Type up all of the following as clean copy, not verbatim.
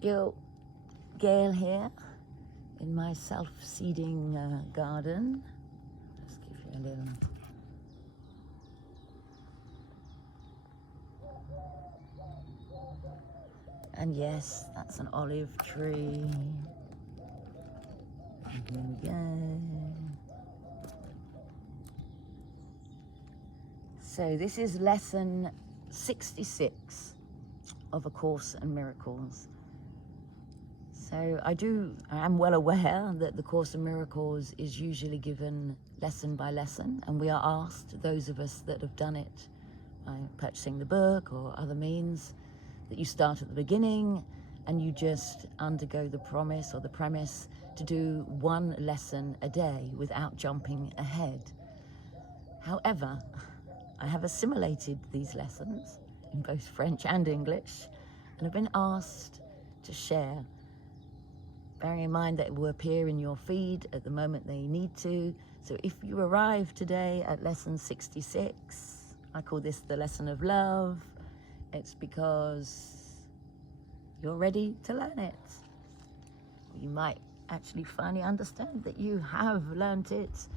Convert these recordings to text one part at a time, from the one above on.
Yo, Gail here in my self-seeding garden. Let's give you a little... And yes, that's an olive tree. And here we go. So this is lesson 66 of A Course in Miracles. So I am well aware that the Course in Miracles is usually given lesson by lesson, and we are asked, those of us that have done it by purchasing the book or other means, that you start at the beginning and you just undergo the promise or the premise to do one lesson a day without jumping ahead. However, I have assimilated these lessons in both French and English and have been asked to share, bearing in mind that it will appear in your feed at the moment they need to. So if you arrive today at lesson 66, I call this the lesson of love. It's because you're ready to learn it. You might actually finally understand that you have learnt it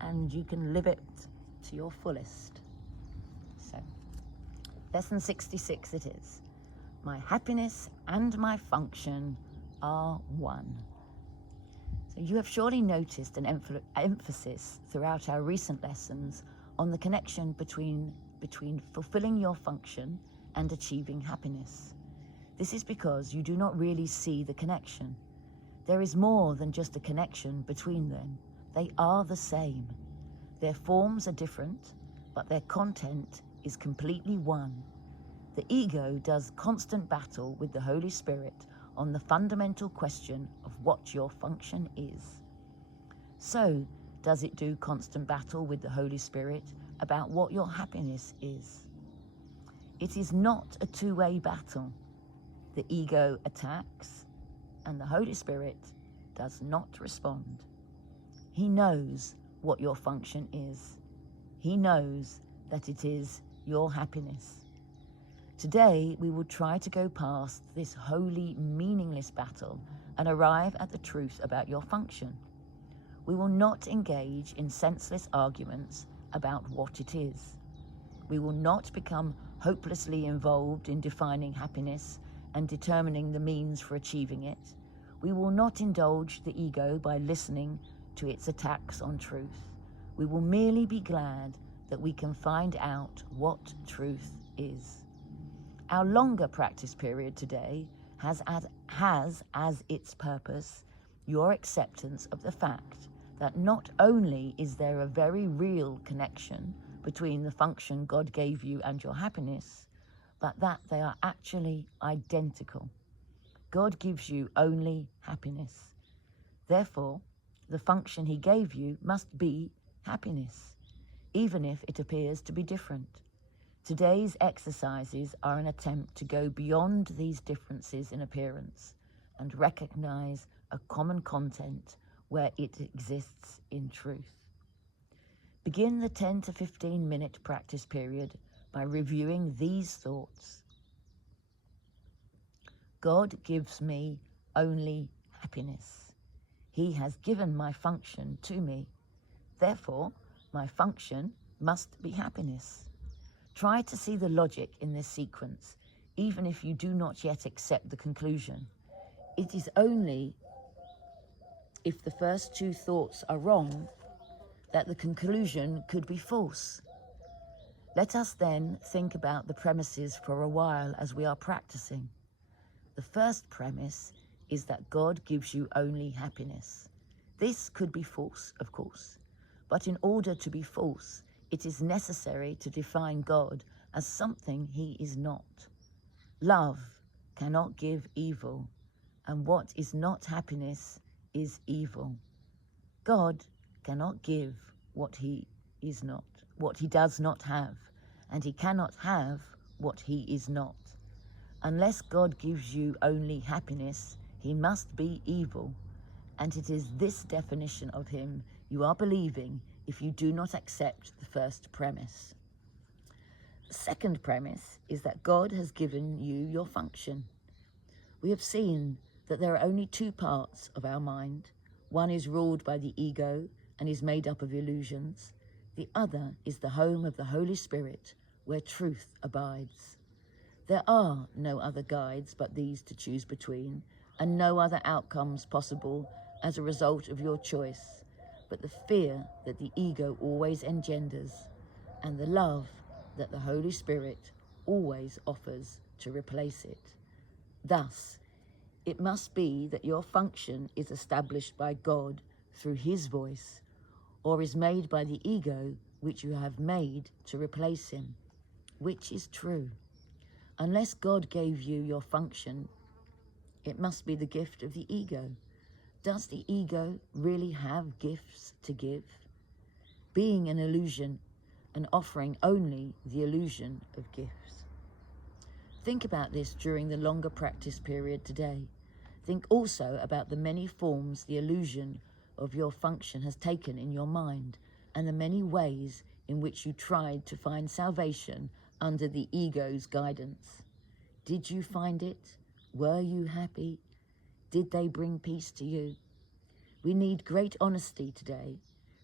and you can live it to your fullest. So, lesson 66 it is. My happiness and my function are one. So you have surely noticed an emphasis throughout our recent lessons on the connection between fulfilling your function and achieving happiness. This is because you do not really see the connection. There is more than just a connection between them. They are the same. Their forms are different, but their content is completely one. The ego does constant battle with the Holy Spirit on the fundamental question of what your function is. So, does it do constant battle with the Holy Spirit about what your happiness is? It is not a two-way battle. The ego attacks, and the Holy Spirit does not respond. He knows what your function is. He knows that it is your happiness. Today, we will try to go past this wholly meaningless battle and arrive at the truth about your function. We will not engage in senseless arguments about what it is. We will not become hopelessly involved in defining happiness and determining the means for achieving it. We will not indulge the ego by listening to its attacks on truth. We will merely be glad that we can find out what truth is. Our longer practice period today has as its purpose your acceptance of the fact that not only is there a very real connection between the function God gave you and your happiness, but that they are actually identical. God gives you only happiness. Therefore, the function he gave you must be happiness, even if it appears to be different. Today's exercises are an attempt to go beyond these differences in appearance and recognize a common content where it exists in truth. Begin the 10 to 15 minute practice period by reviewing these thoughts. God gives me only happiness. He has given my function to me. Therefore, my function must be happiness. Try to see the logic in this sequence, even if you do not yet accept the conclusion. It is only if the first two thoughts are wrong that the conclusion could be false. Let us then think about the premises for a while as we are practicing. The first premise is that God gives you only happiness. This could be false, of course, but in order to be false, it is necessary to define God as something he is not. Love cannot give evil, and what is not happiness is evil. God cannot give what he is not, what he does not have, and he cannot have what he is not. Unless God gives you only happiness, he must be evil, and it is this definition of him you are believing if you do not accept the first premise. The second premise is that God has given you your function. We have seen that there are only two parts of our mind. One is ruled by the ego and is made up of illusions. The other is the home of the Holy Spirit, where truth abides. There are no other guides but these to choose between, and no other outcomes possible as a result of your choice, but the fear that the ego always engenders, and the love that the Holy Spirit always offers to replace it. Thus, it must be that your function is established by God through his voice, or is made by the ego which you have made to replace him. Which is true? Unless God gave you your function, it must be the gift of the ego. Does the ego really have gifts to give? Being an illusion and offering only the illusion of gifts. Think about this during the longer practice period today. Think also about the many forms the illusion of your function has taken in your mind, and the many ways in which you tried to find salvation under the ego's guidance. Did you find it? Were you happy? Did they bring peace to you? We need great honesty today.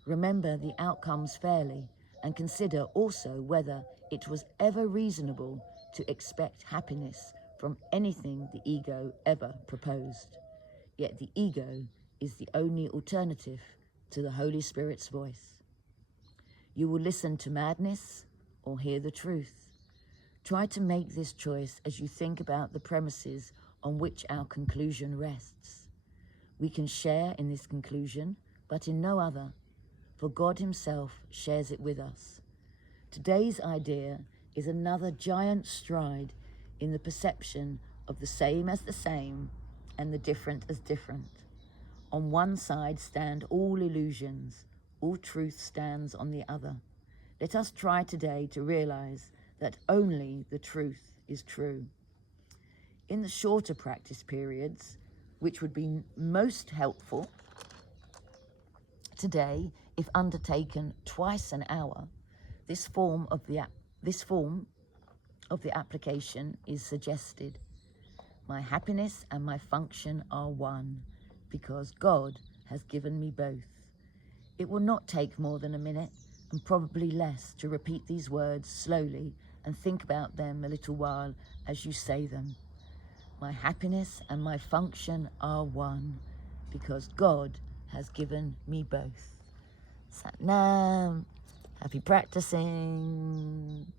Remember the outcomes fairly, and consider also whether it was ever reasonable to expect happiness from anything the ego ever proposed. Yet the ego is the only alternative to the Holy Spirit's voice. You will listen to madness or hear the truth. Try to make this choice as you think about the premises on which our conclusion rests. We can share in this conclusion, but in no other, for God himself shares it with us. Today's idea is another giant stride in the perception of the same as the same and the different as different. On one side stand all illusions, all truth stands on the other. Let us try today to realize that only the truth is true. In the shorter practice periods, which would be most helpful today if undertaken twice an hour, this form of the application is suggested. My happiness and my function are one, because God has given me both. It will not take more than a minute, and probably less, to repeat these words slowly and think about them a little while as you say them. My happiness and my function are one, because God has given me both. Sat Nam, happy practicing.